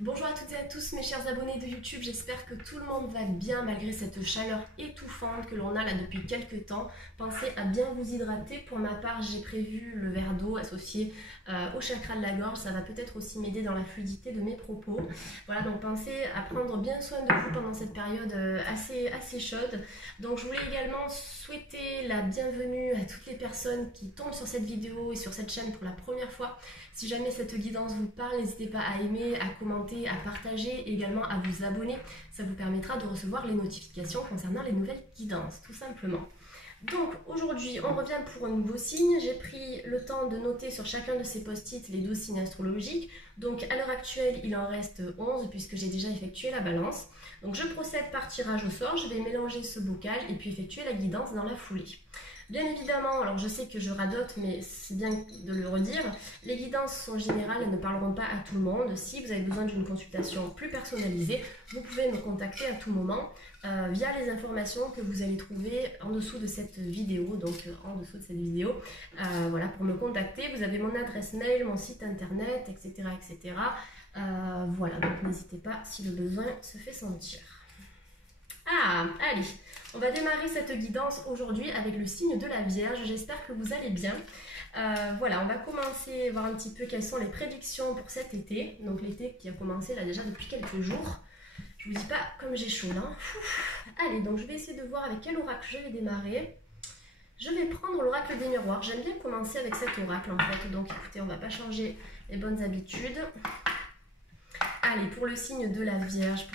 Bonjour à toutes et à tous mes chers abonnés de YouTube, j'espère que tout le monde va bien malgré cette chaleur étouffante que l'on a là depuis quelques temps. Pensez à bien vous hydrater, pour ma part j'ai prévu le verre d'eau associé au chakra de la gorge, ça va peut-être aussi m'aider dans la fluidité de mes propos. Voilà, donc pensez à prendre bien soin de vous pendant cette période assez chaude. Donc je voulais également souhaiter la bienvenue à toutes les personnes qui tombent sur cette vidéo et sur cette chaîne pour la première fois. Si jamais cette guidance vous parle, n'hésitez pas à aimer, à commenter, à partager, également à vous abonner. Ça vous permettra de recevoir les notifications concernant les nouvelles guidances, tout simplement. Donc aujourd'hui, on revient pour un nouveau signe. J'ai pris le temps de noter sur chacun de ces post-it les 12 signes astrologiques. Donc à l'heure actuelle, il en reste 11 puisque j'ai déjà effectué la balance. Donc je procède par tirage au sort, je vais mélanger ce bocal et puis effectuer la guidance dans la foulée. Bien évidemment, alors je sais que je radote, mais c'est bien de le redire, les guidances sont générales, elles ne parleront pas à tout le monde. Si vous avez besoin d'une consultation plus personnalisée, vous pouvez me contacter à tout moment via les informations que vous allez trouver en dessous de cette vidéo. Donc en dessous de cette vidéo, voilà, pour me contacter, vous avez mon adresse mail, mon site internet, etc. etc. Voilà, donc n'hésitez pas si le besoin se fait sentir. Allez, on va démarrer cette guidance aujourd'hui avec le signe de la Vierge. J'espère que vous allez bien. Voilà, on va commencer à voir un petit peu quelles sont les prédictions pour cet été. Donc l'été qui a commencé là déjà depuis quelques jours. Je vous dis pas comme j'ai chaud là. Allez, donc je vais essayer de voir avec quel oracle je vais démarrer. Je vais prendre l'oracle des miroirs. J'aime bien commencer avec cet oracle en fait. Donc écoutez, on va pas changer les bonnes habitudes. Allez, pour le signe de la Vierge,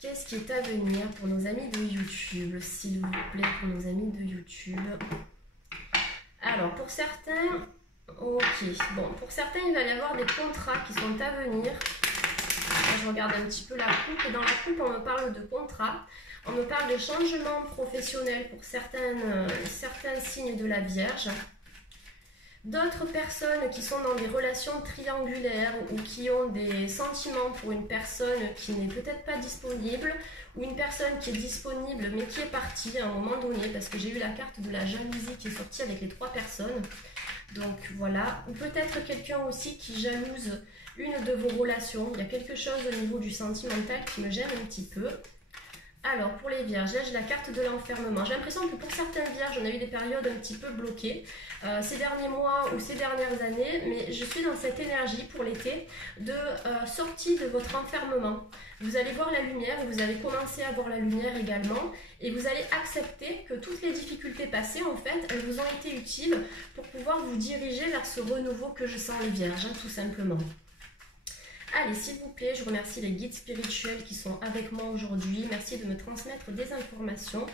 qu'est-ce qui est à venir pour nos amis de YouTube, s'il vous plaît, pour nos amis de YouTube? Alors, pour certains, ok, bon, pour certains, il va y avoir des contrats qui sont à venir. Là, je regarde un petit peu la coupe, et dans la coupe, on me parle de contrats. On me parle de changement professionnel pour certains signes de la Vierge. D'autres personnes qui sont dans des relations triangulaires ou qui ont des sentiments pour une personne qui n'est peut-être pas disponible ou une personne qui est disponible mais qui est partie à un moment donné parce que j'ai eu la carte de la jalousie qui est sortie avec les 3 personnes. Donc voilà, ou peut-être quelqu'un aussi qui jalouse une de vos relations. Il y a quelque chose au niveau du sentimental qui me gêne un petit peu. Alors, pour les vierges, là j'ai la carte de l'enfermement. J'ai l'impression que pour certaines vierges, on a eu des périodes un petit peu bloquées ces derniers mois ou ces dernières années, mais je suis dans cette énergie pour l'été de sortie de votre enfermement. Vous allez voir la lumière, vous allez commencer à voir la lumière également, et vous allez accepter que toutes les difficultés passées, en fait, elles vous ont été utiles pour pouvoir vous diriger vers ce renouveau que je sens les vierges, hein, tout simplement. Allez, s'il vous plaît, je remercie les guides spirituels qui sont avec moi aujourd'hui. Merci de me transmettre des informations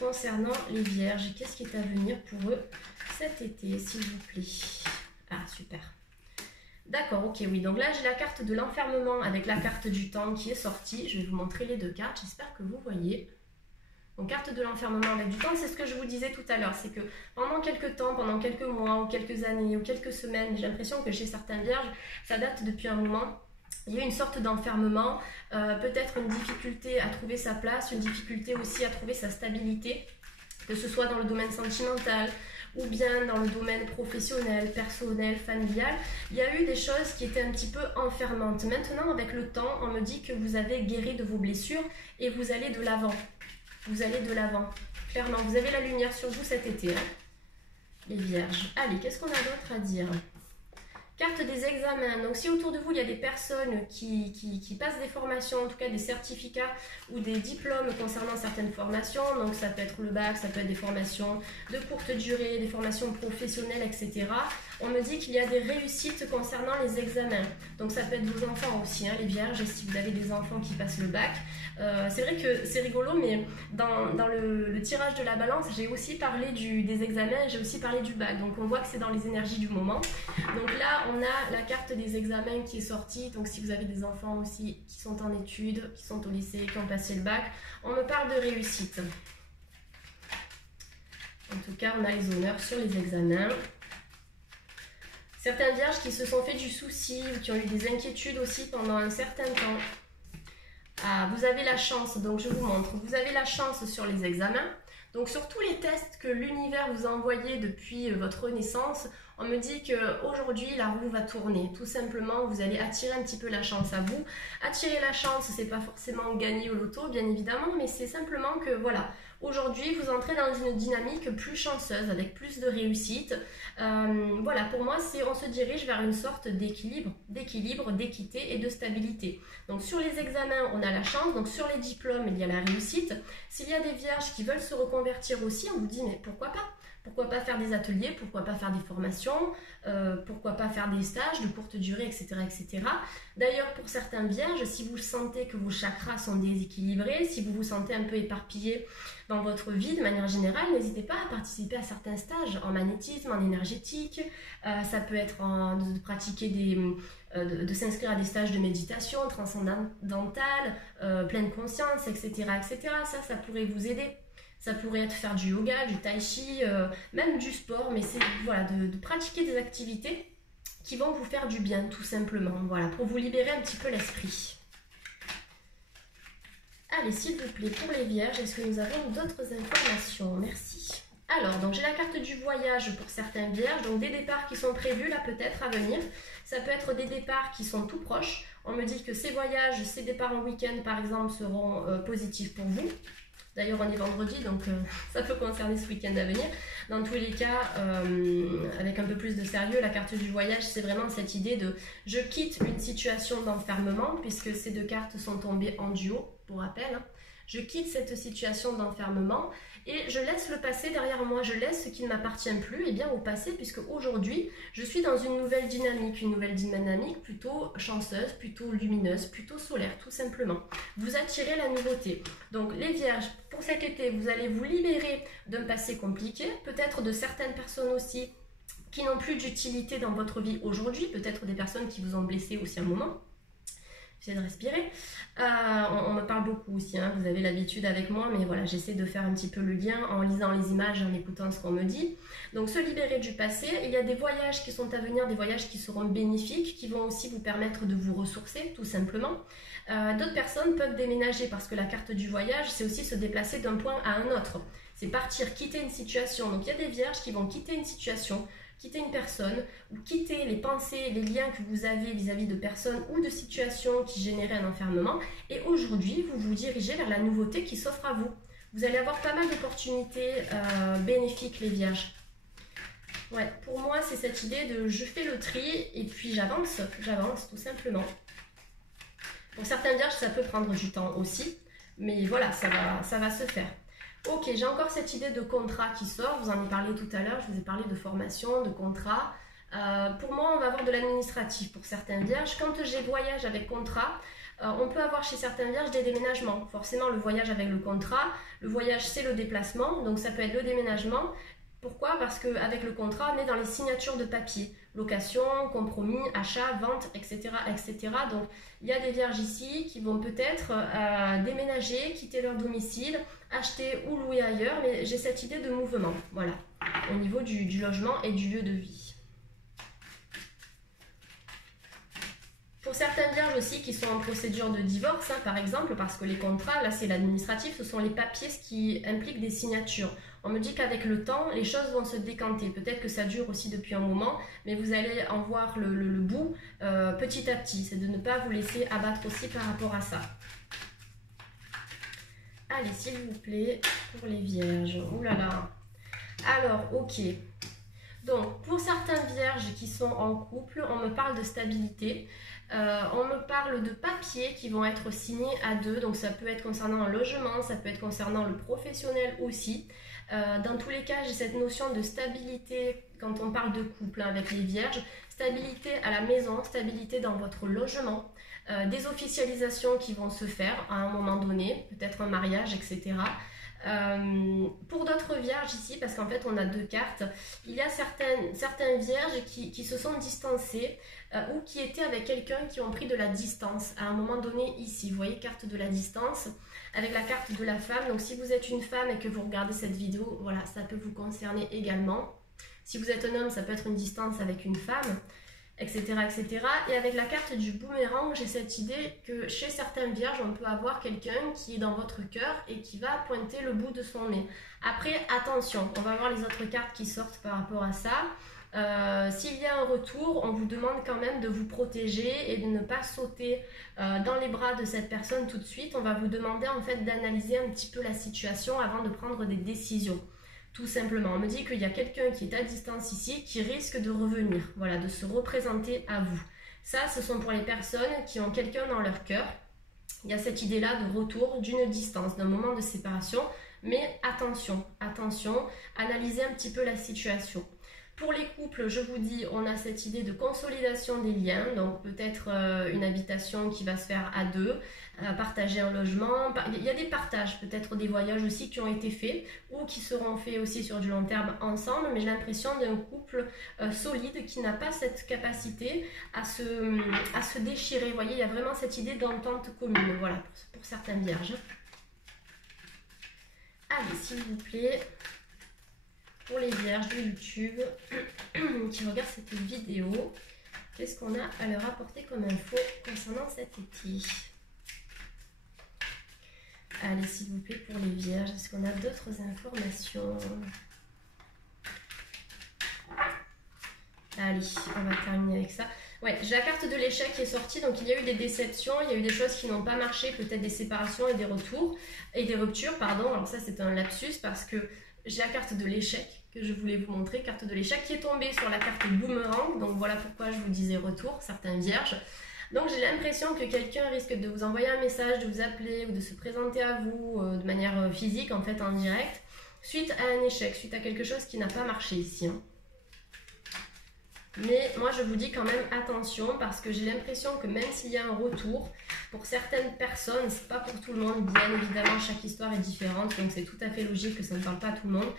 concernant les vierges. Qu'est-ce qui est à venir pour eux cet été, s'il vous plaît? Ah, super. D'accord, ok, oui. Donc là, j'ai la carte de l'enfermement avec la carte du temps qui est sortie. Je vais vous montrer les deux cartes. J'espère que vous voyez. Donc, carte de l'enfermement avec du temps, c'est ce que je vous disais tout à l'heure. C'est que pendant quelques temps, pendant quelques mois ou quelques années ou quelques semaines, j'ai l'impression que chez certains vierges, ça date depuis un moment. Il y a une sorte d'enfermement, peut-être une difficulté à trouver sa place, une difficulté aussi à trouver sa stabilité, que ce soit dans le domaine sentimental ou bien dans le domaine professionnel, personnel, familial. Il y a eu des choses qui étaient un petit peu enfermantes. Maintenant, avec le temps, on me dit que vous avez guéri de vos blessures et vous allez de l'avant. Vous allez de l'avant, clairement. Vous avez la lumière sur vous cet été, hein, les vierges. Allez, qu'est-ce qu'on a d'autre à dire ? Carte des examens. Donc si autour de vous il y a des personnes qui passent des formations, en tout cas des certificats ou des diplômes concernant certaines formations, donc ça peut être le bac, ça peut être des formations de courte durée, des formations professionnelles, etc. On me dit qu'il y a des réussites concernant les examens. Donc ça peut être vos enfants aussi, hein, les vierges, si vous avez des enfants qui passent le bac. C'est vrai que c'est rigolo, mais dans le tirage de la balance, j'ai aussi parlé des examens, j'ai aussi parlé du bac. Donc on voit que c'est dans les énergies du moment. Donc là, on a la carte des examens qui est sortie. Donc si vous avez des enfants aussi qui sont en études, qui sont au lycée, qui ont passé le bac, on me parle de réussite. En tout cas, on a les honneurs sur les examens. Certaines vierges qui se sont fait du souci ou qui ont eu des inquiétudes aussi pendant un certain temps. Ah, vous avez la chance, donc je vous montre. Vous avez la chance sur les examens. Donc sur tous les tests que l'univers vous a envoyés depuis votre naissance, On me dit qu'aujourd'hui, la roue va tourner. Tout simplement, vous allez attirer un petit peu la chance à vous. Attirer la chance, c'est pas forcément gagner au loto, bien évidemment, mais c'est simplement que, voilà, aujourd'hui, vous entrez dans une dynamique plus chanceuse, avec plus de réussite. Voilà, pour moi, on se dirige vers une sorte d'équilibre, d'équité et de stabilité. Donc, sur les examens, on a la chance. Donc, sur les diplômes, il y a la réussite. S'il y a des vierges qui veulent se reconvertir aussi, on vous dit, mais pourquoi pas? Pourquoi pas faire des ateliers, pourquoi pas faire des formations, pourquoi pas faire des stages de courte durée, etc. etc. D'ailleurs, pour certains vierges, si vous sentez que vos chakras sont déséquilibrés, si vous vous sentez un peu éparpillé dans votre vie de manière générale, n'hésitez pas à participer à certains stages en magnétisme, en énergétique. Ça peut être de pratiquer de s'inscrire à des stages de méditation transcendantale, pleine conscience, etc. etc. Ça pourrait vous aider. Ça pourrait être faire du yoga, du tai chi, même du sport, mais c'est voilà, de pratiquer des activités qui vont vous faire du bien, tout simplement, voilà, pour vous libérer un petit peu l'esprit. Allez, s'il vous plaît, pour les vierges, est-ce que nous avons d'autres informations? Merci. Alors, donc j'ai la carte du voyage pour certains vierges, donc des départs qui sont prévus là peut-être à venir. Ça peut être des départs qui sont tout proches. On me dit que ces voyages, ces départs en week-end par exemple seront positifs pour vous. D'ailleurs, on est vendredi, donc ça peut concerner ce week-end à venir. Dans tous les cas, avec un peu plus de sérieux, la carte du voyage, c'est vraiment cette idée de « je quitte une situation d'enfermement », puisque ces deux cartes sont tombées en duo, pour rappel. Hein. Je quitte cette situation d'enfermement et je laisse le passé derrière moi, je laisse ce qui ne m'appartient plus au passé, puisque aujourd'hui, je suis dans une nouvelle dynamique plutôt chanceuse, plutôt lumineuse, plutôt solaire, tout simplement. Vous attirez la nouveauté. Donc les vierges, pour cet été, vous allez vous libérer d'un passé compliqué, peut-être de certaines personnes aussi qui n'ont plus d'utilité dans votre vie aujourd'hui, peut-être des personnes qui vous ont blessé aussi un moment. J'essaie de respirer. On me parle beaucoup aussi, hein, vous avez l'habitude avec moi, mais voilà, j'essaie de faire un petit peu le lien en lisant les images, en écoutant ce qu'on me dit. Donc se libérer du passé, il y a des voyages qui sont à venir, des voyages qui seront bénéfiques, qui vont aussi vous permettre de vous ressourcer, tout simplement. D'autres personnes peuvent déménager, parce que la carte du voyage, c'est aussi se déplacer d'un point à un autre. C'est partir, quitter une situation. Donc il y a des vierges qui vont quitter une situation, quitter une personne, ou quitter les pensées, les liens que vous avez vis-à-vis de personnes ou de situations qui généraient un enfermement. Et aujourd'hui, vous vous dirigez vers la nouveauté qui s'offre à vous. Vous allez avoir pas mal d'opportunités bénéfiques, les vierges. Ouais, pour moi, c'est cette idée de je fais le tri et puis j'avance tout simplement. Pour certains vierges, ça peut prendre du temps aussi, mais voilà, ça va se faire. Ok, j'ai encore cette idée de contrat qui sort, vous en avez parlé tout à l'heure, je vous ai parlé de formation, de contrat. Pour moi, on va avoir de l'administratif pour certains vierges. Quand j'ai voyage avec contrat, on peut avoir chez certains vierges des déménagements. Forcément, le voyage avec le contrat, le voyage c'est le déplacement, donc ça peut être le déménagement. Pourquoi? Parce qu'avec le contrat, on est dans les signatures de papier. Location, compromis, achat, vente, etc. etc. Donc, il y a des vierges ici qui vont peut-être déménager, quitter leur domicile, acheter ou louer ailleurs, mais j'ai cette idée de mouvement, voilà, au niveau du logement et du lieu de vie. Pour certaines vierges aussi qui sont en procédure de divorce, hein, par exemple, parce que les contrats, là c'est l'administratif, ce sont les papiers, ce qui implique des signatures. On me dit qu'avec le temps, les choses vont se décanter. Peut-être que ça dure aussi depuis un moment, mais vous allez en voir le bout petit à petit. C'est de ne pas vous laisser abattre aussi par rapport à ça. Allez, s'il vous plaît, pour les vierges. Ouh là là. Alors, ok. Donc, pour certains vierges qui sont en couple, on me parle de stabilité. On me parle de papiers qui vont être signés à deux. Donc, ça peut être concernant un logement, ça peut être concernant le professionnel aussi. Dans tous les cas, j'ai cette notion de stabilité quand on parle de couple, hein, avec les vierges. Stabilité à la maison, stabilité dans votre logement. Des officialisations qui vont se faire à un moment donné, peut-être un mariage, etc. Pour d'autres vierges ici, parce qu'en fait on a deux cartes, il y a certains vierges qui se sont distancées ou qui étaient avec quelqu'un qui ont pris de la distance à un moment donné ici. Vous voyez, carte de la distance avec la carte de la femme. Donc si vous êtes une femme et que vous regardez cette vidéo, voilà, ça peut vous concerner également. Si vous êtes un homme, ça peut être une distance avec une femme, etc. etc. Et avec la carte du boomerang, j'ai cette idée que chez certaines vierges, on peut avoir quelqu'un qui est dans votre cœur et qui va pointer le bout de son nez. Après, attention, on va voir les autres cartes qui sortent par rapport à ça. S'il y a un retour, on vous demande quand même de vous protéger et de ne pas sauter dans les bras de cette personne tout de suite. On va vous demander en fait d'analyser un petit peu la situation avant de prendre des décisions. Tout simplement, on me dit qu'il y a quelqu'un qui est à distance ici qui risque de revenir, voilà, de se représenter à vous. Ça, ce sont pour les personnes qui ont quelqu'un dans leur cœur. Il y a cette idée-là de retour, d'une distance, d'un moment de séparation. Mais attention, attention, analysez un petit peu la situation. Pour les couples, je vous dis, on a cette idée de consolidation des liens, donc peut-être une habitation qui va se faire à deux, partager un logement. Il y a des partages, peut-être des voyages aussi qui ont été faits ou qui seront faits aussi sur du long terme ensemble, mais j'ai l'impression d'un couple solide qui n'a pas cette capacité à se déchirer. Vous voyez, il y a vraiment cette idée d'entente commune, voilà, pour certaines vierges. Allez, s'il vous plaît, pour les vierges de YouTube qui regardent cette vidéo, qu'est-ce qu'on a à leur apporter comme info concernant cet été? Allez, s'il vous plaît, pour les vierges, est-ce qu'on a d'autres informations? Allez, on va terminer avec ça. Ouais, j'ai la carte de l'échec qui est sortie, donc il y a eu des déceptions, il y a eu des choses qui n'ont pas marché, peut-être des séparations et des retours, et des ruptures, pardon. Alors ça, c'est un lapsus parce que j'ai la carte de l'échec que je voulais vous montrer, carte de l'échec qui est tombée sur la carte boomerang, donc voilà pourquoi je vous disais retour, certains vierges. Donc j'ai l'impression que quelqu'un risque de vous envoyer un message, de vous appeler ou de se présenter à vous de manière physique, en fait en direct, suite à un échec, suite à quelque chose qui n'a pas marché ici. Hein. Mais moi je vous dis quand même attention parce que j'ai l'impression que même s'il y a un retour, pour certaines personnes, c'est pas pour tout le monde, bien évidemment chaque histoire est différente, donc c'est tout à fait logique que ça ne parle pas à tout le monde.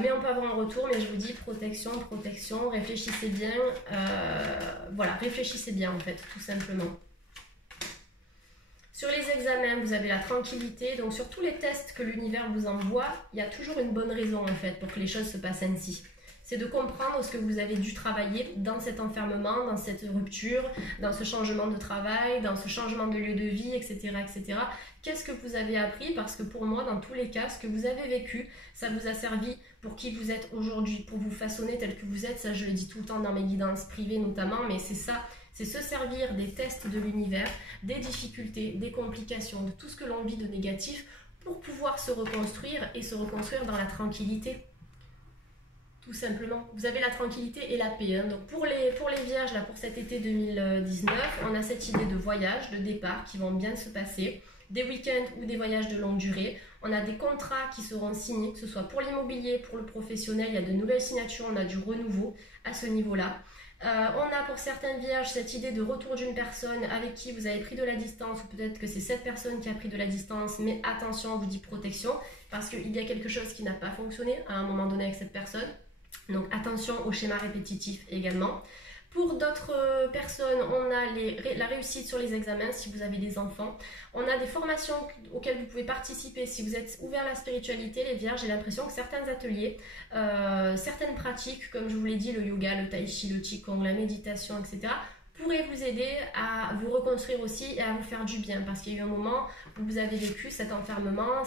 Mais on peut avoir un retour, mais je vous dis protection, protection, réfléchissez bien, voilà, réfléchissez bien en fait, tout simplement. Sur les examens, vous avez la tranquillité, donc sur tous les tests que l'univers vous envoie, il y a toujours une bonne raison en fait pour que les choses se passent ainsi. C'est de comprendre ce que vous avez dû travailler dans cet enfermement, dans cette rupture, dans ce changement de travail, dans ce changement de lieu de vie, etc. etc. Qu'est-ce que vous avez appris? Parce que pour moi, dans tous les cas, ce que vous avez vécu, ça vous a servi pour qui vous êtes aujourd'hui, pour vous façonner tel que vous êtes. Ça, je le dis tout le temps dans mes guidances privées notamment, mais c'est ça, c'est se servir des tests de l'univers, des difficultés, des complications, de tout ce que l'on vit de négatif pour pouvoir se reconstruire et se reconstruire dans la tranquillité. Tout simplement. Vous avez la tranquillité et la paix. Hein. Donc pour les vierges, là, pour cet été 2019, on a cette idée de voyage, de départ qui vont bien se passer, des week-ends ou des voyages de longue durée. On a des contrats qui seront signés, que ce soit pour l'immobilier, pour le professionnel, il y a de nouvelles signatures, on a du renouveau à ce niveau-là. On a pour certaines vierges cette idée de retour d'une personne avec qui vous avez pris de la distance, ou peut-être que c'est cette personne qui a pris de la distance, mais attention, on vous dit protection, parce qu'il y a quelque chose qui n'a pas fonctionné à un moment donné avec cette personne. Donc attention au schéma répétitif également. Pour d'autres personnes, on a la réussite sur les examens si vous avez des enfants. On a des formations auxquelles vous pouvez participer si vous êtes ouvert à la spiritualité, les vierges. J'ai l'impression que certains ateliers, certaines pratiques, comme je vous l'ai dit, le yoga, le tai chi, le qigong, la méditation, etc., pourraient vous aider à vous reconstruire aussi et à vous faire du bien. Parce qu'il y a eu un moment où vous avez vécu cet enfermement,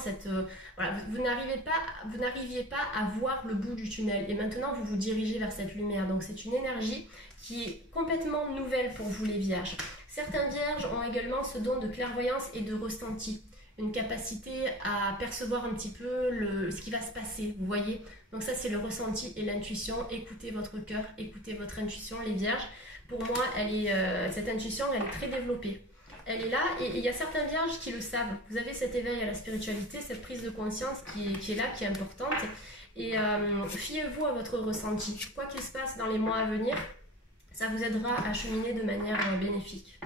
voilà, vous n'arriviez pas à voir le bout du tunnel. Et maintenant, vous vous dirigez vers cette lumière. Donc c'est une énergie qui est complètement nouvelle pour vous les vierges. Certains vierges ont également ce don de clairvoyance et de ressenti, une capacité à percevoir un petit peu ce qui va se passer, vous voyez. Donc ça c'est le ressenti et l'intuition. Écoutez votre cœur, écoutez votre intuition les vierges. Pour moi, cette intuition, elle est très développée. Elle est là et il y a certains vierges qui le savent. Vous avez cet éveil à la spiritualité, cette prise de conscience qui est là, qui est importante. Et fiez-vous à votre ressenti. Quoi qu'il se passe dans les mois à venir, ça vous aidera à cheminer de manière bénéfique.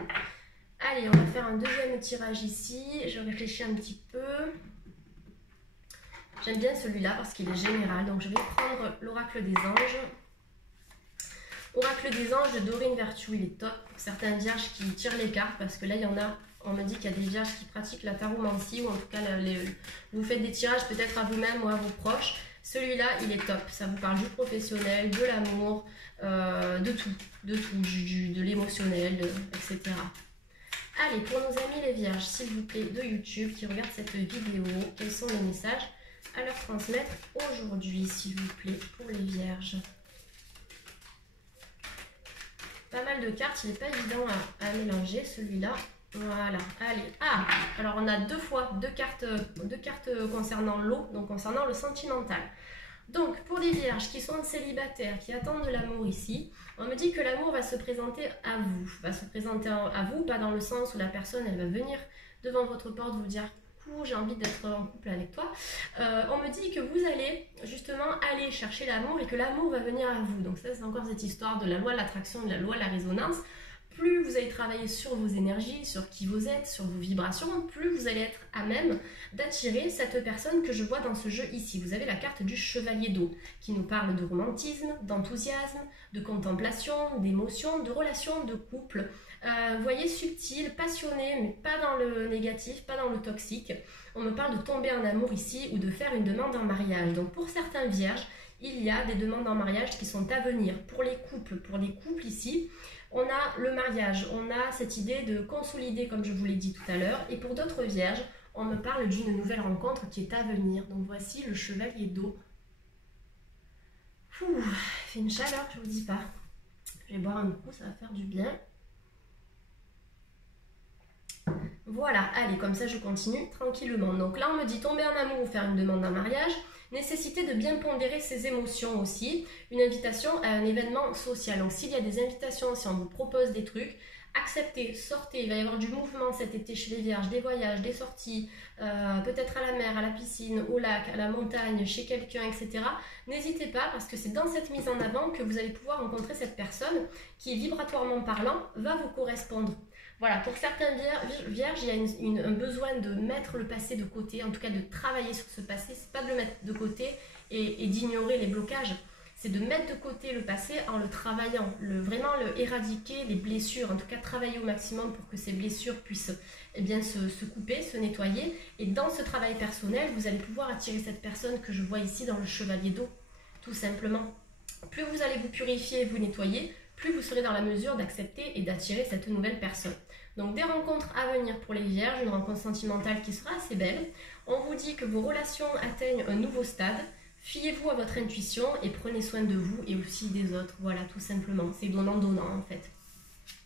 Allez, on va faire un deuxième tirage ici. Je réfléchis un petit peu. J'aime bien celui-là parce qu'il est général. Donc je vais prendre l'oracle des anges. Oracle des anges de Doreen Virtue, il est top pour certaines vierges qui tirent les cartes parce que là il y en a, on me dit qu'il y a des vierges qui pratiquent la taromancie ou en tout cas vous faites des tirages peut-être à vous-même ou à vos proches. Celui-là il est top, ça vous parle du professionnel, de l'amour, de tout, de l'émotionnel, etc. Allez, pour nos amis les vierges, s'il vous plaît, de YouTube qui regardent cette vidéo, quels sont les messages à leur transmettre aujourd'hui, s'il vous plaît, pour les vierges? pas mal de cartes, il n'est pas évident à mélanger celui-là. Voilà, allez. Ah, alors on a deux cartes concernant l'eau, donc concernant le sentimental. Donc, pour les vierges qui sont célibataires, qui attendent de l'amour ici, on me dit que l'amour va se présenter à vous. Va se présenter à vous, pas dans le sens où la personne, elle va venir devant votre porte vous dire « j'ai envie d'être en couple avec toi ». On me dit que vous allez justement aller chercher l'amour et que l'amour va venir à vous. Donc ça, c'est encore cette histoire de la loi de l'attraction, de la loi de la résonance. Plus vous allez travailler sur vos énergies, sur qui vous êtes, sur vos vibrations, plus vous allez être à même d'attirer cette personne que je vois dans ce jeu ici. Vous avez la carte du chevalier d'eau qui nous parle de romantisme, d'enthousiasme, de contemplation, d'émotion, de relations de couple. Vous voyez, subtil, passionné, mais pas dans le négatif, pas dans le toxique. On me parle de tomber en amour ici ou de faire une demande en mariage. Donc pour certains vierges, il y a des demandes en mariage qui sont à venir. Pour les couples ici, on a le mariage, on a cette idée de consolider comme je vous l'ai dit tout à l'heure. Et pour d'autres vierges, on me parle d'une nouvelle rencontre qui est à venir. Donc voici le chevalier d'eau. Il fait une chaleur, je vous dis pas. Je vais boire un coup, ça va faire du bien. Voilà, allez, comme ça je continue tranquillement. Donc là on me dit tomber en amour ou faire une demande en mariage. Nécessité de bien pondérer ses émotions aussi. Une invitation à un événement social. Donc s'il y a des invitations, si on vous propose des trucs, acceptez, sortez. Il va y avoir du mouvement cet été chez les vierges, des voyages, des sorties, peut-être à la mer, à la piscine, au lac, à la montagne, chez quelqu'un, etc. N'hésitez pas parce que c'est dans cette mise en avant que vous allez pouvoir rencontrer cette personne qui, vibratoirement parlant, va vous correspondre. Voilà, pour certains vierges, il y a un besoin de mettre le passé de côté, en tout cas de travailler sur ce passé. C'est pas de le mettre de côté et d'ignorer les blocages, c'est de mettre de côté le passé en le travaillant, vraiment éradiquer les blessures, en tout cas travailler au maximum pour que ces blessures puissent bien, se couper, se nettoyer. Et dans ce travail personnel, vous allez pouvoir attirer cette personne que je vois ici dans le chevalier d'eau, tout simplement. Plus vous allez vous purifier et vous nettoyer, plus vous serez dans la mesure d'accepter et d'attirer cette nouvelle personne. Donc des rencontres à venir pour les vierges, une rencontre sentimentale qui sera assez belle. On vous dit que vos relations atteignent un nouveau stade. Fiez-vous à votre intuition et prenez soin de vous et aussi des autres. Voilà, tout simplement. C'est donnant-donnant en fait.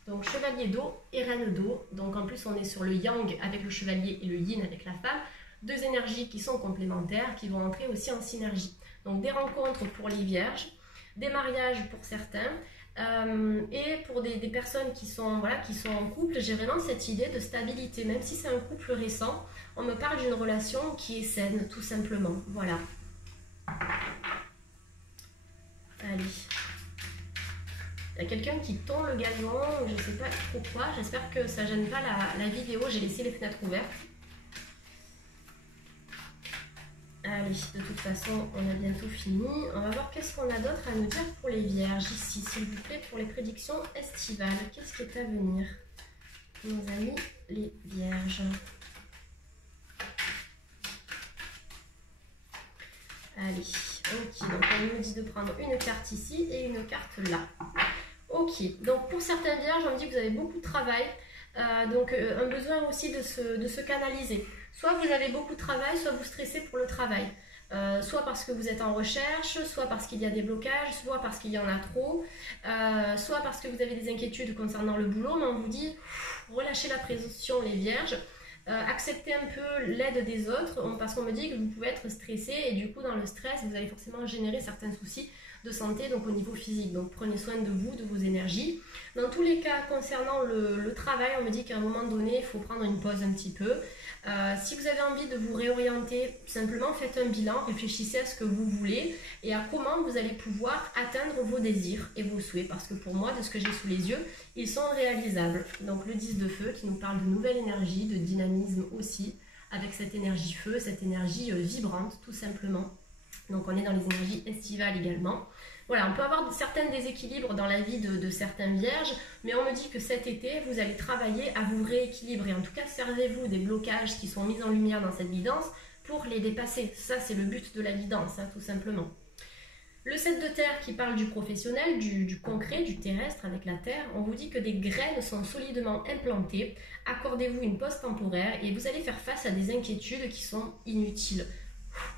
Donc chevalier d'eau et reine d'eau. Donc en plus on est sur le yang avec le chevalier et le yin avec la femme. Deux énergies qui sont complémentaires, qui vont entrer aussi en synergie. Donc des rencontres pour les vierges, des mariages pour certains. Et pour des personnes qui sont en couple, j'ai vraiment cette idée de stabilité. Même si c'est un couple récent, on me parle d'une relation qui est saine, tout simplement. Voilà. Allez. Il y a quelqu'un qui tond le gazon, je ne sais pas pourquoi. J'espère que ça ne gêne pas la vidéo. J'ai laissé les fenêtres ouvertes. Allez, de toute façon, on a bientôt fini. On va voir qu'est-ce qu'on a d'autre à nous dire pour les vierges ici, s'il vous plaît, pour les prédictions estivales. Qu'est-ce qui est à venir, nos amis les vierges? Allez, ok, donc on nous dit de prendre une carte ici et une carte là. Ok, donc pour certains vierges, on me dit que vous avez beaucoup de travail, donc un besoin aussi de se canaliser. Soit vous avez beaucoup de travail, soit vous stressez pour le travail. Soit parce que vous êtes en recherche, soit parce qu'il y a des blocages, soit parce qu'il y en a trop, soit parce que vous avez des inquiétudes concernant le boulot, mais on vous dit relâchez la pression les vierges, acceptez un peu l'aide des autres, parce qu'on me dit que vous pouvez être stressé et du coup dans le stress vous allez forcément générer certains soucis de santé, donc au niveau physique. Donc prenez soin de vous, de vos énergies. Dans tous les cas concernant le travail, on me dit qu'à un moment donné il faut prendre une pause un petit peu. Si vous avez envie de vous réorienter, simplement faites un bilan, réfléchissez à ce que vous voulez et à comment vous allez pouvoir atteindre vos désirs et vos souhaits, parce que pour moi, de ce que j'ai sous les yeux, ils sont réalisables. Donc le 10 de feu qui nous parle de nouvelle énergie, de dynamisme aussi, avec cette énergie feu, cette énergie vibrante tout simplement. Donc on est dans les énergies estivales également. Voilà, on peut avoir certains déséquilibres dans la vie de certains vierges, mais on me dit que cet été, vous allez travailler à vous rééquilibrer. En tout cas, servez-vous des blocages qui sont mis en lumière dans cette guidance pour les dépasser. Ça, c'est le but de la guidance, hein, tout simplement. Le 7 de terre qui parle du professionnel, du concret, du terrestre avec la terre, on vous dit que des graines sont solidement implantées. Accordez-vous une pause temporaire et vous allez faire face à des inquiétudes qui sont inutiles.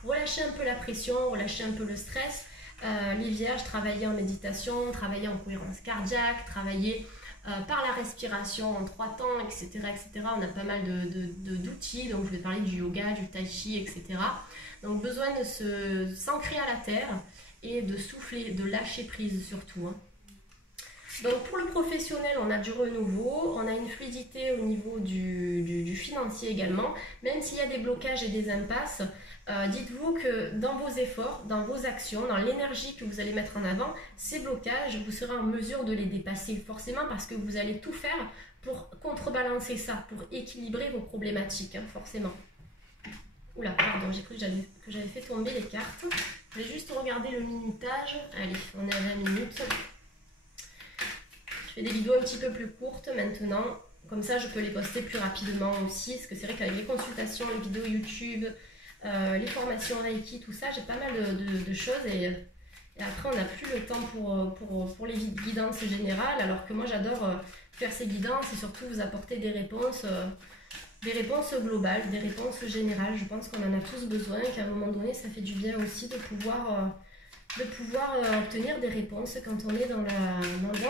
Relâchez un peu la pression, relâchez un peu le stress. les vierges, travailler en méditation, travailler en cohérence cardiaque, travailler par la respiration en 3 temps, etc., etc. On a pas mal d'outils, donc je vais parler du yoga, du tai chi, etc. Donc besoin de s'ancrer à la terre et de souffler, de lâcher prise surtout. Hein. Donc pour le professionnel, on a du renouveau, on a une fluidité au niveau du financier également. Même s'il y a des blocages et des impasses, dites-vous que dans vos efforts, dans vos actions, dans l'énergie que vous allez mettre en avant, ces blocages, vous serez en mesure de les dépasser forcément parce que vous allez tout faire pour contrebalancer ça, pour équilibrer vos problématiques, hein, forcément. Oula, pardon, j'ai cru que j'avais fait tomber les cartes. Je vais juste regarder le minutage. Allez, on est à 20 minutes. Je fais des vidéos un petit peu plus courtes maintenant, comme ça je peux les poster plus rapidement aussi, parce que c'est vrai qu'avec les consultations, les vidéos YouTube, les formations Reiki, tout ça, j'ai pas mal de choses et après on n'a plus le temps pour les guidances générales, alors que moi j'adore faire ces guidances et surtout vous apporter des réponses globales, des réponses générales. Je pense qu'on en a tous besoin, qu'à un moment donné ça fait du bien aussi de pouvoir obtenir des réponses quand on est dans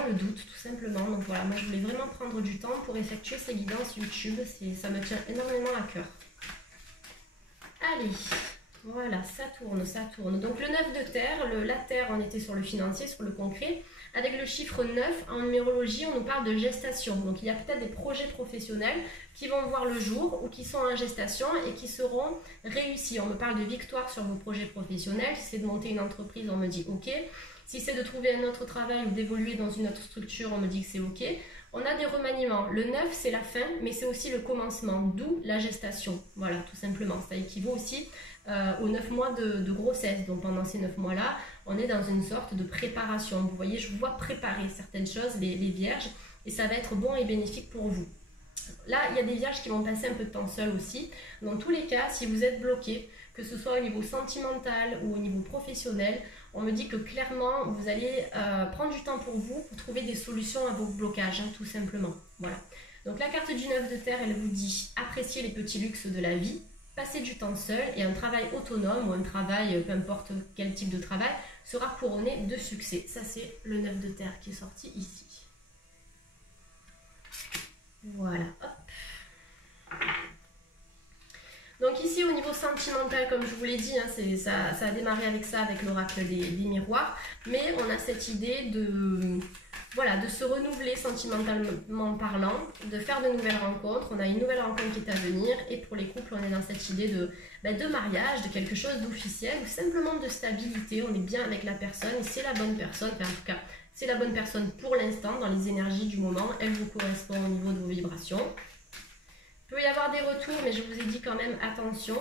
le doute, tout simplement. Donc voilà, moi je voulais vraiment prendre du temps pour effectuer ces guidances YouTube, ça me tient énormément à cœur. Allez, voilà, ça tourne, ça tourne. Donc le 9 de terre, la terre, on était sur le financier, sur le concret. Avec le chiffre 9, en numérologie, on nous parle de gestation. Donc il y a peut-être des projets professionnels qui vont voir le jour ou qui sont en gestation et qui seront réussis. On me parle de victoire sur vos projets professionnels. Si c'est de monter une entreprise, on me dit OK. Si c'est de trouver un autre travail ou d'évoluer dans une autre structure, on me dit que c'est OK. On a des remaniements. Le 9, c'est la fin, mais c'est aussi le commencement, d'où la gestation. Voilà, tout simplement. Ça équivaut aussi aux 9 mois de grossesse. Donc pendant ces 9 mois-là, on est dans une sorte de préparation. Vous voyez, je vous vois préparer certaines choses, les vierges, et ça va être bon et bénéfique pour vous. Là, il y a des vierges qui vont passer un peu de temps seules aussi. Dans tous les cas, si vous êtes bloqué, que ce soit au niveau sentimental ou au niveau professionnel, on me dit que clairement, vous allez prendre du temps pour vous pour trouver des solutions à vos blocages, hein, tout simplement. Voilà. Donc la carte du 9 de terre, elle vous dit apprécier les petits luxes de la vie, passer du temps seul et un travail autonome ou un travail, peu importe quel type de travail, sera couronné de succès. Ça, c'est le 9 de terre qui est sorti ici. Voilà, hop. Donc ici, au niveau sentimental, comme je vous l'ai dit, hein, ça a démarré avec ça, avec l'oracle des miroirs, mais on a cette idée de se renouveler sentimentalement parlant, de faire de nouvelles rencontres. On a une nouvelle rencontre qui est à venir, et pour les couples, on est dans cette idée de mariage, de quelque chose d'officiel, ou simplement de stabilité. On est bien avec la personne, et c'est la bonne personne, enfin, en tout cas, c'est la bonne personne pour l'instant, dans les énergies du moment. Elle vous correspond au niveau de vos vibrations. Il peut y avoir des retours, mais je vous ai dit quand même attention.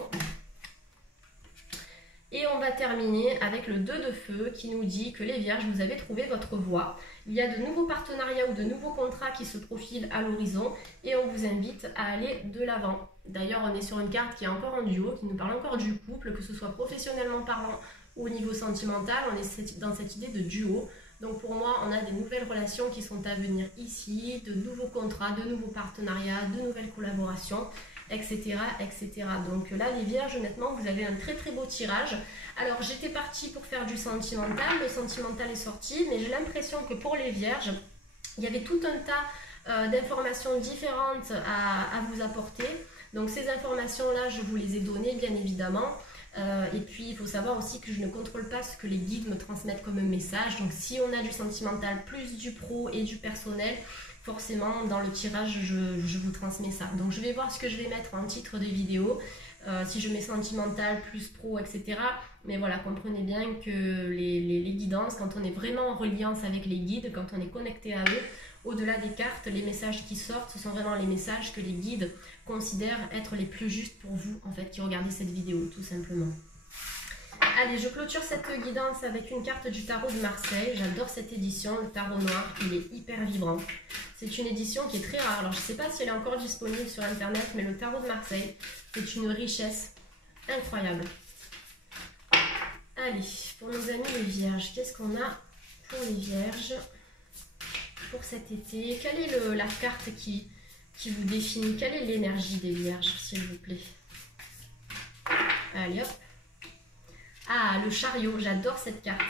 Et on va terminer avec le 2 de feu qui nous dit que les vierges, vous avez trouvé votre voie. Il y a de nouveaux partenariats ou de nouveaux contrats qui se profilent à l'horizon et on vous invite à aller de l'avant. D'ailleurs, on est sur une carte qui est encore en duo, qui nous parle encore du couple, que ce soit professionnellement parlant ou au niveau sentimental. On est dans cette idée de duo. Donc pour moi, on a des nouvelles relations qui sont à venir ici, de nouveaux contrats, de nouveaux partenariats, de nouvelles collaborations, etc., etc. Donc là, les vierges, honnêtement, vous avez un très très beau tirage. Alors j'étais partie pour faire du sentimental, le sentimental est sorti, mais j'ai l'impression que pour les vierges, il y avait tout un tas d'informations différentes à vous apporter. Donc ces informations-là, je vous les ai données, bien évidemment. Et puis il faut savoir aussi que je ne contrôle pas ce que les guides me transmettent comme message. Donc si on a du sentimental plus du pro et du personnel, forcément dans le tirage je vous transmets ça. Donc je vais voir ce que je vais mettre en titre de vidéo, si je mets sentimental plus pro, etc. Mais voilà, comprenez bien que les guidances, quand on est vraiment en reliance avec les guides, quand on est connecté à eux, au-delà des cartes, les messages qui sortent, ce sont vraiment les messages que les guides considèrent être les plus justes pour vous, en fait, qui regardez cette vidéo, tout simplement. Allez, je clôture cette guidance avec une carte du tarot de Marseille. J'adore cette édition, le tarot noir, il est hyper vibrant. C'est une édition qui est très rare. Alors, je ne sais pas si elle est encore disponible sur Internet, mais le tarot de Marseille, c'est une richesse incroyable. Allez, pour nos amis les vierges, qu'est-ce qu'on a pour les vierges pour cet été? Quelle est la carte qui vous définit? Quelle est l'énergie des vierges, s'il vous plaît? Allez, hop. Ah, le chariot, j'adore cette carte.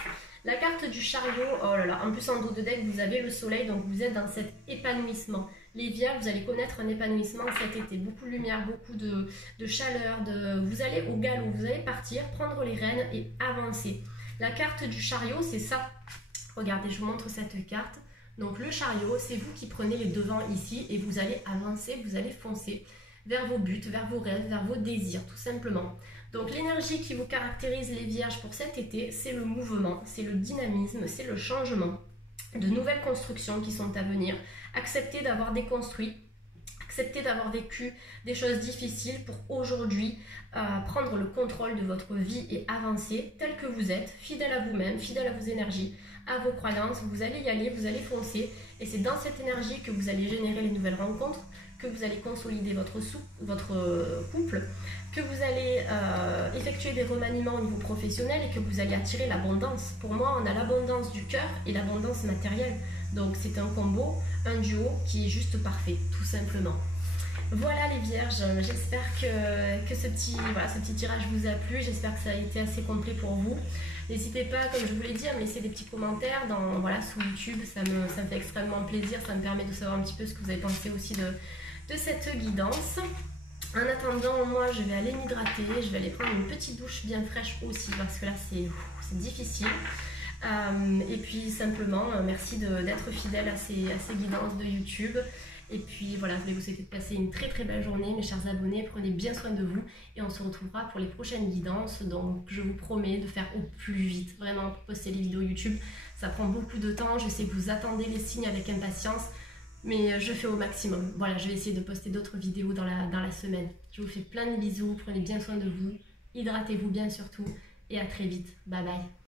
La carte du chariot, oh là là, en plus en dos de deck, vous avez le soleil, donc vous êtes dans cet épanouissement. Les vierges, vous allez connaître un épanouissement cet été, beaucoup de lumière, beaucoup de chaleur, vous allez au galop, vous allez partir, prendre les rênes et avancer. La carte du chariot, c'est ça. Regardez, je vous montre cette carte. Donc le chariot, c'est vous qui prenez les devants ici et vous allez avancer, vous allez foncer vers vos buts, vers vos rêves, vers vos désirs, tout simplement. Donc l'énergie qui vous caractérise les vierges pour cet été, c'est le mouvement, c'est le dynamisme, c'est le changement, de nouvelles constructions qui sont à venir. Acceptez d'avoir déconstruit, acceptez d'avoir vécu des choses difficiles pour aujourd'hui prendre le contrôle de votre vie et avancer tel que vous êtes, fidèle à vous-même, fidèle à vos énergies, à vos croyances. Vous allez y aller, vous allez foncer et c'est dans cette énergie que vous allez générer les nouvelles rencontres, que vous allez consolider votre couple, que vous allez effectuer des remaniements au niveau professionnel et que vous allez attirer l'abondance. Pour moi, on a l'abondance du cœur et l'abondance matérielle. Donc c'est un combo, un duo qui est juste parfait, tout simplement. Voilà les vierges, j'espère que ce petit tirage vous a plu, j'espère que ça a été assez complet pour vous. N'hésitez pas, comme je vous l'ai dit, à me laisser des petits commentaires sous YouTube, ça me fait extrêmement plaisir, ça me permet de savoir un petit peu ce que vous avez pensé aussi de cette guidance. En attendant, moi je vais aller m'hydrater, je vais aller prendre une petite douche bien fraîche aussi parce que là c'est difficile. Et puis simplement, merci d'être fidèle à ces guidances de YouTube. Et puis voilà, je vais vous souhaiter de passer une très très belle journée, mes chers abonnés. Prenez bien soin de vous et on se retrouvera pour les prochaines guidances. Donc je vous promets de faire au plus vite, vraiment, pour poster les vidéos YouTube. Ça prend beaucoup de temps, je sais que vous attendez les signes avec impatience, mais je fais au maximum. Voilà, je vais essayer de poster d'autres vidéos dans la semaine. Je vous fais plein de bisous, prenez bien soin de vous, hydratez-vous bien surtout et à très vite. Bye bye.